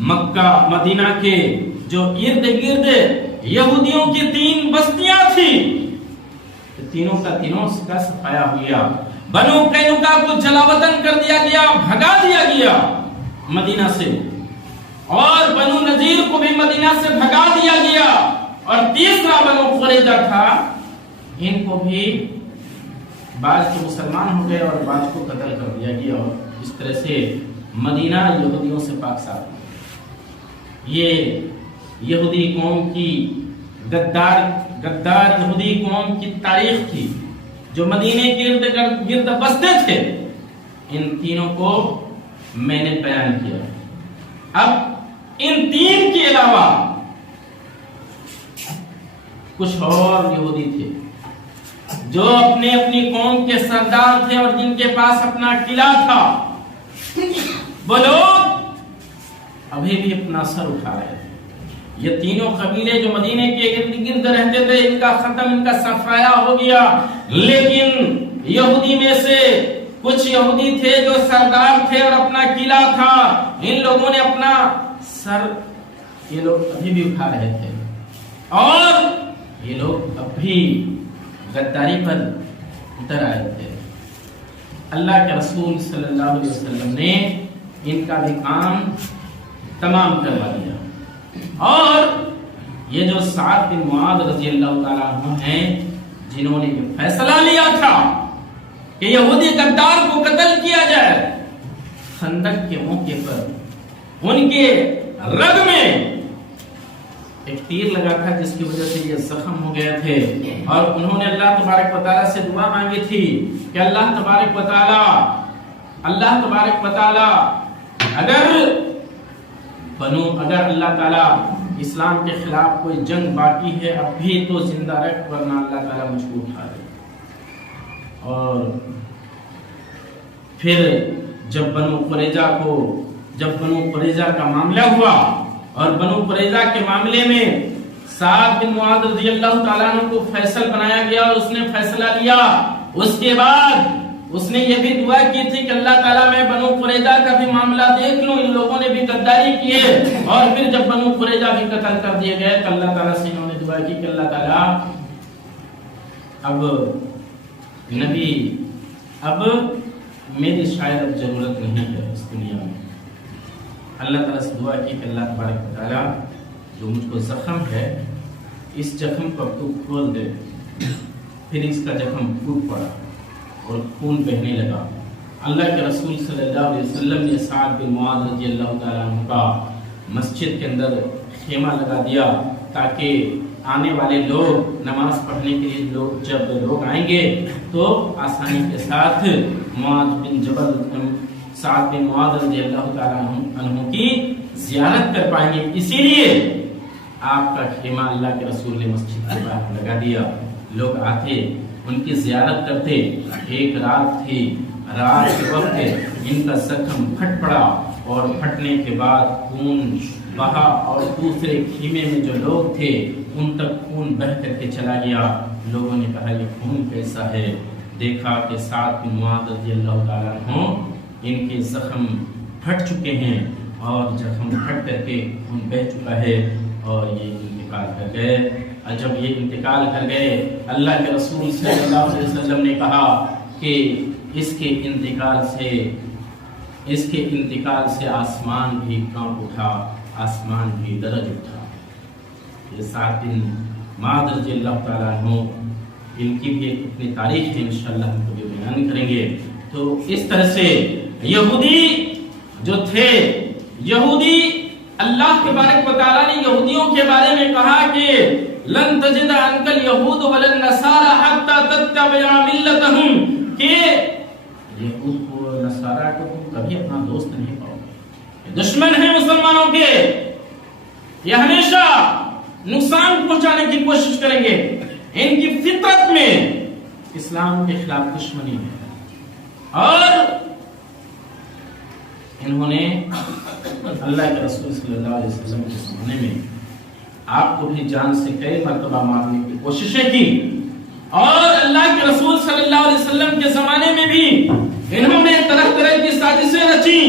مکہ مدینہ کے جو ارد گرد یہودیوں کی 3 بستیاں تھی، تینوں کا صفایا ہو گیا. بنو قینقاع کو جلا وطن کر دیا گیا، بھگا دیا گیا مدینہ سے، اور بنو نذیر کو بھی مدینہ سے بھگا دیا گیا، اور تیسرا بنو قریظہ تھا، ان کو بھی بعض کے مسلمان ہو گئے اور بعض کو قتل کر دیا گیا، اور اس طرح سے مدینہ یہودیوں سے پاک صاف. یہ یہودی قوم کی غدار یہودی قوم کی تاریخ تھی جو مدینے کے ارد گرد بستے تھے. ان تینوں کو میں نے بیان کیا. اب ان 3 کے علاوہ کچھ اور یہودی تھے جو اپنی قوم کے سردار تھے اور جن کے پاس اپنا قلعہ تھا. وہ لوگ ابھی بھی اپنا سر اٹھا رہے تھے. یہ تینوں قبیلے جو مدینے کے ارد گرد رہتے تھے، ان کا ختم، ان کا صفایا ہو گیا. لیکن یہودی میں سے کچھ یہودی تھے جو سردار تھے اور اپنا قلعہ تھا، ان لوگوں نے اپنا سر، یہ لوگ ابھی بھی اٹھا رہے تھے، اور یہ لوگ اب بھی غداری پر اتر آئے تھے. اللہ کے رسول صلی اللہ علیہ وسلم نے ان کا بھی کام تمام کروا دیا. اور یہ جو سعد بن معاذ رضی اللہ تعالیٰ عنہ ہیں، جنہوں نے یہ فیصلہ لیا تھا کہ یہودی غدار کو قتل کیا جائے، خندق کے موقع پر ان کے رگ میں ایک تیر لگا تھا جس کی وجہ سے یہ زخم ہو گئے تھے، اور انہوں نے اللہ تبارک و تعالیٰ سے دعا مانگی تھی کہ اللہ تبارک و تعالیٰ اگر اللہ تعالیٰ اسلام کے خلاف کوئی جنگ باقی ہے اب بھی تو زندہ رکھ، ورنہ اللہ تعالیٰ مجھ کو اٹھا دے. اور پھر جب بنو قریظہ کا معاملہ ہوا، اور بنو قریظہ کے معاملے میں سعد بن معاذ رضی اللہ تعالیٰ عنہ کو فیصل بنایا گیا، اور اس نے فیصلہ لیا. اس کے بعد اس نے یہ بھی دعا کی تھی کہ اللہ تعالیٰ میں بنو قریظہ کا بھی معاملہ دیکھ لوں، ان لوگوں نے بھی غداری کی ہے. اور پھر جب بنو قریظہ بھی قتل کر دیے گئے تو اللہ تعالیٰ سے انہوں نے دعا کی کہ اللہ تعالیٰ اب میری شاید اب ضرورت نہیں ہے اس دنیا میں. اللہ تعالیٰ سے دعا کی کہ اللہ تبارک و تعالیٰ جو مجھ کو زخم ہے، اس زخم کو تو کھول دے. پھر اس کا زخم ٹوٹ پڑا اور خون بہنے لگا. اللہ کے رسول صلی اللہ علیہ وسلم نے سعد بن معاذ رضی اللہ تعالیٰ عنہ کا مسجد کے اندر خیمہ لگا دیا تاکہ آنے والے لوگ نماز پڑھنے کے لیے جب لوگ آئیں گے تو آسانی کے ساتھ سعد بن معاذ رضی اللہ تعالیٰ عنہ کی زیارت کر پائیں گے. اسی لیے آپ کا خیمہ اللہ کے رسول نے مسجد کے باہر لگا دیا. لوگ آتے، ان کی زیارت کرتے. ایک رات تھی، رات کے وقت ان کا زخم پھٹ پڑا، اور پھٹنے کے بعد خون بہا، اور دوسرے خیمے میں جو لوگ تھے ان تک خون بہہ کر کے چلا گیا. لوگوں نے کہا یہ خون کیسا ہے؟ دیکھا کہ سعد بن معاذ رضی اللہ تعالیٰ عنہ ان کے زخم پھٹ چکے ہیں، اور زخم پھٹ کر کے خون بہہ چکا ہے، اور یہ انتقال کر گئے. جب یہ انتقال کر گئے، اللہ کے رسول صلی اللہ علیہ وسلم نے کہا کہ اس کے انتقال سے آسمان بھی کانپ اٹھا، آسمان بھی درج اٹھا. یہ سعد بن معاذ رضی اللہ تعالیٰ عنہ، ان کی بھی ایک اپنی تاریخ ہے، انشاءاللہ ہم کو بھی بیان کریں گے. تو اس طرح سے یہودی جو تھے، یہودی اللہ تبارک و تعالیٰ نے یہودیوں کے بارے میں کہا کہ لن تجد عنک الیہود ولا النصارى حتى تتبع ملتهم، کہ یہود کو نصارہ کو کبھی اپنا دوست نہیں پاؤ گے، دشمن ہیں مسلمانوں کے، یہ ہمیشہ نقصان پہنچانے کی کوشش کریں گے. ان کی فطرت میں اسلام کے خلاف دشمنی ہے، اور انہوں نے اللہ کے رسول صلی اللہ علیہ وسلم کے زمانے میں آپ کو بھی جان سے کئی مرتبہ مارنے کی کوششیں کی، اور اللہ کے رسول صلی اللہ علیہ وسلم کے زمانے میں بھی انہوں نے طرح طرح کی سازشیں رچی،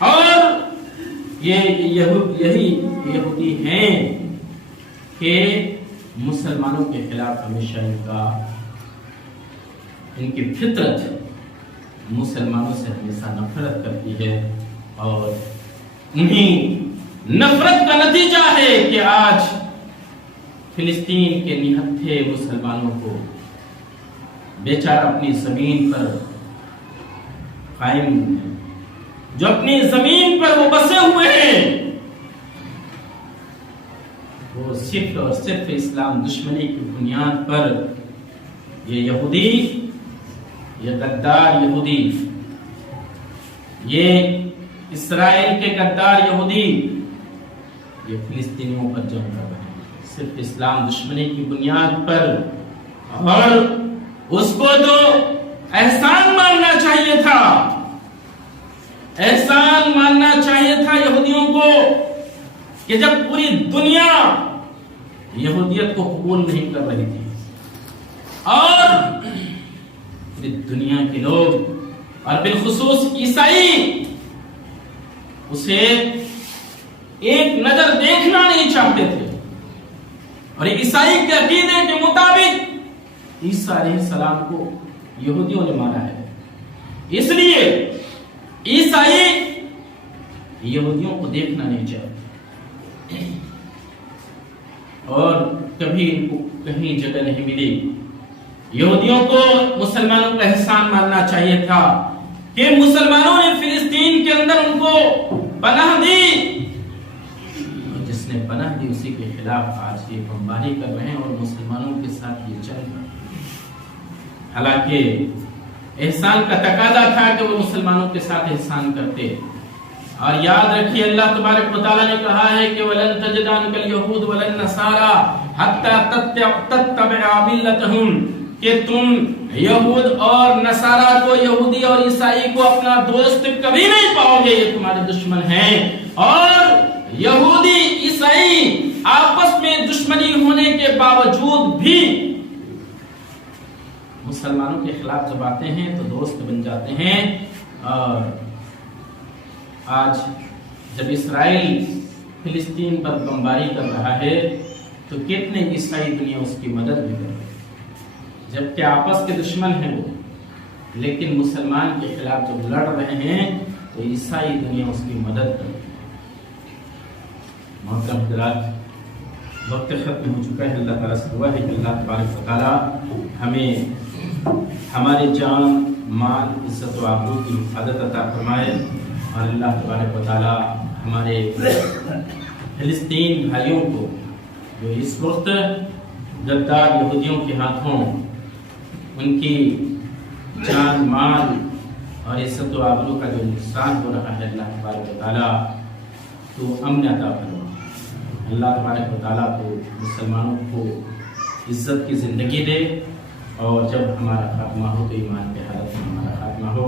اور یہی یہودی ہیں کہ مسلمانوں کے خلاف ہمیشہ ان کی فطرت مسلمانوں سے ہمیشہ نفرت کرتی ہے، اور انہیں نفرت کا نتیجہ ہے کہ آج فلسطین کے نہتھے مسلمانوں کو بیچارہ اپنی زمین پر قائم ہیں، جو اپنی زمین پر وہ بسے ہوئے ہیں، وہ صرف اور صرف اسلام دشمنی کی بنیاد پر یہ یہودی، یہ غدار یہودی، یہ اسرائیل کے غدار یہودی یہ فلسطینیوں پر جنگ کر رہے ہیں صرف اسلام دشمنی کی بنیاد پر۔ اور اس کو تو احسان ماننا چاہیے تھا، احسان ماننا چاہیے تھا یہودیوں کو، کہ جب پوری دنیا یہودیت کو قبول نہیں کر رہی تھی اور پوری دنیا کے لوگ اور بالخصوص عیسائی اسے ایک نظر دیکھنا نہیں چاہتے تھے، اور عیسائی کے عقیدے کے مطابق عیسیٰ علیہ السلام کو یہودیوں نے مارا ہے، اس لیے عیسائی یہودیوں کو دیکھنا نہیں چاہتے، اور کبھی ان کو کہیں جگہ نہیں ملی۔ یہودیوں کو مسلمانوں کا احسان ماننا چاہیے تھا کہ مسلمانوں نے فلسطین کے اندر ان کو پناہ دی، اور جس نے پناہ دی اسی کے خلاف آج یہ بمباری کر رہے ہیں اور مسلمانوں کے ساتھ یہ چل رہا ہے۔ حالانکہ احسان کا تقاضا تھا کہ وہ مسلمانوں کے ساتھ احسان کرتے، اور یاد رکھیے اللہ تبارک و تعالیٰ نے کہا ہے کہ وَلَن تَجِدَ عَنْكَ الْيَهُودُ وَلَا النَّصَارَىٰ حَتَّىٰ تَتَّبِعَ مِلَّتَهُمْ، کہ تم یہود اور نصارہ کو، یہودی اور عیسائی کو اپنا دوست کبھی نہیں پاؤ گے، یہ تمہارے دشمن ہیں۔ اور یہودی عیسائی آپس میں دشمنی ہونے کے باوجود بھی مسلمانوں کے خلاف جب آتے ہیں تو دوست بن جاتے ہیں۔ اور آج جب اسرائیل فلسطین پر بمباری کر رہا ہے تو کتنے عیسائی دنیا اس کی مدد بھی کر رہے ہیں، جبکہ آپس کے دشمن ہیں وہ، لیکن مسلمان کے خلاف جب لڑ رہے ہیں تو عیسائی دنیا اس کی مدد کر رہی ہے۔ محترم حضرات، وقت ختم ہو چکا ہے۔ اللہ تعالیٰ سے دعا ہے کہ اللہ تبارک و تعالیٰ ہمیں ہمارے جان، مال، عزت و آبرو کی حفاظت عطا فرمائے، اور اللہ تبارک و تعالیٰ ہمارے فلسطین بھائیوں کو جو اس وقت غدار یہودیوں کے ہاتھوں ان کی جان، مال اور عزت و آبرو کا جو نقصان ہو رہا ہے، اللہ تبارک و تعالیٰ تو امن عطا فرما۔ اللہ تبارک و تعالیٰ کو مسلمانوں کو عزت کی زندگی دے، اور جب ہمارا خاتمہ ہو تو ایمان کے حالت میں ہمارا خاتمہ ہو۔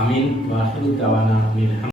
آمین۔ وآخر دعوانا